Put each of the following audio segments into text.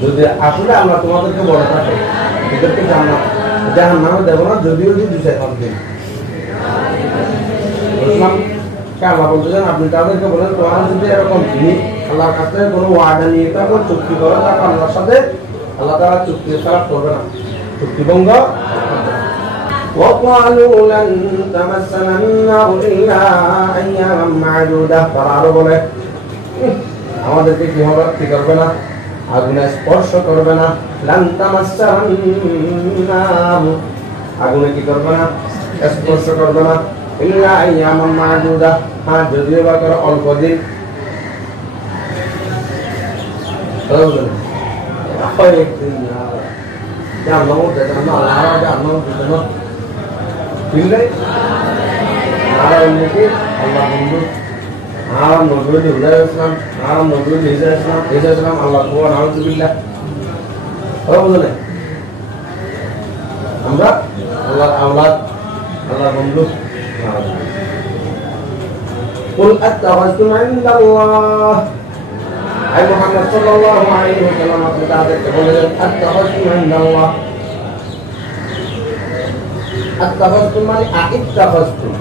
যদি আসলে আমরা তোমাদেরকে বলে থাকি এদেরকে জাহান্নামে দেবো না, যদিও যদি 2-4 দিন বুঝলাম। আল্লাহ বলতেছেন আপনি তাদেরকে বলেন তোমার যদি এরকম জিনিস আল্লাহর কাছ থেকে কোনো ওয়াদা নিয়ে থাকো, চুক্তি করে থাকো আল্লাহর সাথে, আল্লাহ তাআলা চুক্তি খারাপ করবে না, চুক্তি ভঙ্গ। وقالوا لن تمسنا النار إلا أياما معدودة তারা বলে আমাদেরকে কি হবে, কি করবে না, আগুনে স্পর্শ করবে না। লান তামাসসান্নার, আগুনে কি করবে না, স্পর্শ করবে না। ইল্লা আইয়ামান মা'দুদা, হ্যাঁ যদিও বা করে অল্প দিন। আল্লাহ বন্ধু আরাম নজরুল হুদায় ইসলাম, আরাম নজরুল হিজা ইসলাম, হিজা ইসলাম আল্লাহ কুয়া নাউজুবিল্লাহ। ওরা বুঝলেন আমরা আল্লাহর আওলাদ, আল্লাহর বন্ধু। قل أتخذتم عند الله أي محمد صلى الله عليه وسلم আপনি তাদেরকে বলেন أتخذتم عند الله, أتخذتم মানে أتخذتم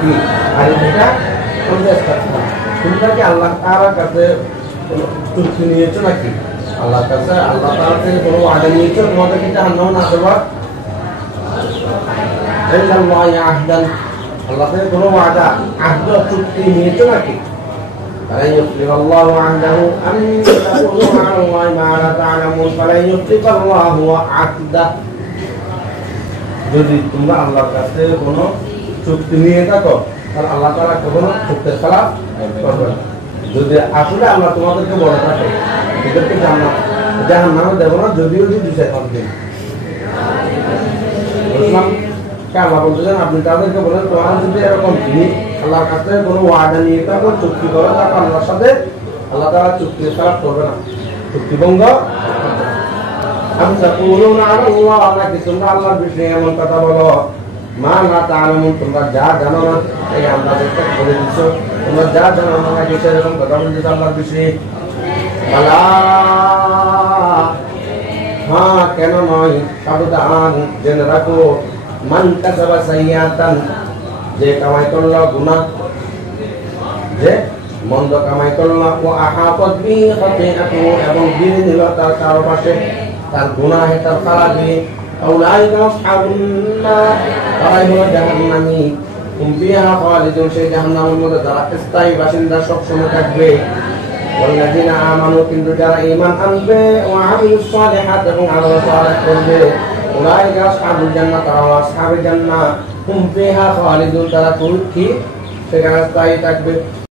কি আর এটা তোমরা কি আল্লাহ তাআলার কাছে চুক্তি নিয়েছো নাকি? আল্লাহর কাছে আল্লাহ তাআলা থেকে কোনো ওয়াদা নিয়েছো তোমাদের কি জাহান্নামে না দেওয়া? ইল্লাল্লাহি আহদান, আল্লাহ থেকে কোনো ওয়াদা আহদ চুক্তি নিয়েছো নাকি? فلن يخلف الله عهده أم تقولوا على الله ما لا تعلمون فلن يخلف الله عهده। যদি তোমরা আল্লাহর কাছে কোনো চুক্তি নিয়ে থাকো তাহলে আল্লাহ তাআলা কখনো চুক্তির খেলাফ করবে না। যদি আসলে আমরা তোমাদেরকে বলে থাকি এদেরকে জাহান্নামে দেবো না, যদিও যদি 2-4 দিন বুঝলাম। আল্লাহ বলতেছেন আপনি তাদেরকে বলেন তোমার যদি এরকম জিনিস আল্লাহর কাছ থেকে কোনো ওয়াদা নিয়ে থাকো, চুক্তি করে থাকো আল্লাহর সাথে, আল্লাহ তাআলা চুক্তি খেলাফ করবে না, চুক্তি ভঙ্গ। আম তাকুলুনা আলাল্লাহ, নাকি তোমরা আল্লাহর বিষয়ে এমন কথা বলো মা লা তা'লামুন, তোমরা যা জানো না এই আমাদেরকে বলে দিচ্ছ, তোমরা যা জানো না নাকি সেরকম কথা বলছো আল্লাহর বিষয়ে। বালা, হ্যাঁ কেন নয়, সাবধান জেনে রাখো, মান কাসাবা সাইয়াতান, যে কামাই করলো গুনাহ, যে মন্দ কামাই করলো, ও আহাতাত বিহি খাতিআতুহু, এবং ঘিরে নিল তার চারপাশে তার গুনাহে তার খারাপি, আউলাইকা আসহাবুন নার, তারাই হলো জাহান্নামী, হুম ফিহা খালিদুন, সেই জাহান্নামের মধ্যে তারা স্থায়ী বাসিন্দা সব সময় থাকবে। ওয়াল্লাযিনা আমানু, কিন্তু যারা ঈমান আনবে, ওয়া আমিলুস সালিহাত, এবং আমল সালেহ করবে, উলাইকা আসহাবুল জান্নাহ, তারা আসহাবুল জান্নাহ, হুম ফিহা খালিদুন, তারা ঠিক সেখানে স্থায়ী থাকবে।